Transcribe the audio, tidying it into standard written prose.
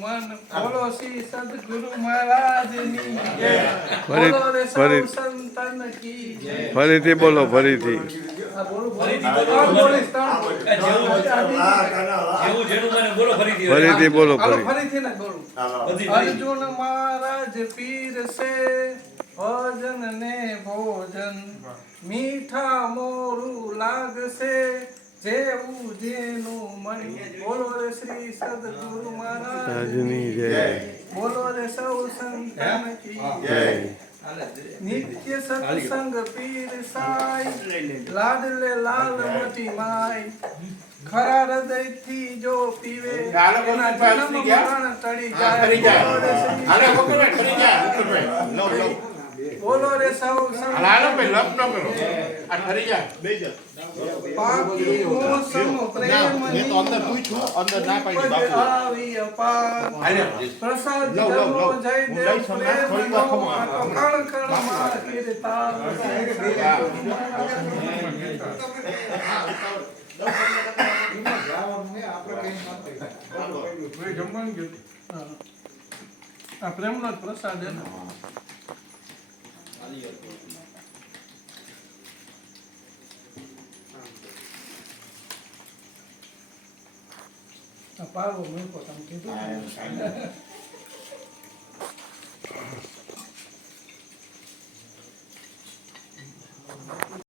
મન બોલો શ્રી સદગુરુ મહારાજની જય બોલો રે સૌ સંતન કી જય ફરીથી બોલો ફરીથી ફરીથી બોલો ફરીથી ને બોલું અર્જુન મહારાજ પીર સે ભજન ને ભોજન મીઠા મોરું લાગશે જેવું જેનું મન બોલો રે શ્રી સદગુરુ મહારાજની જય બોલો રે સૌ સંતન કી જય નિત્ય સત્સંગ પીર સાઈ લાડલે લાલ મટી માય ખરા હૃદયથી જો પીવે એના જન્મ મરણ ટળી જાય બોલો રે સૌ પાપી મોસમ પ્રેમની અંદર ના પાડી આવી અપાર પ્રસાદ જમો જય દેવ પ્રેમનો આતો કણ કણ માં કીર્તા આ પ્રેમનો જ પ્રસાદ છે પાવો મૂકો તમે કીધું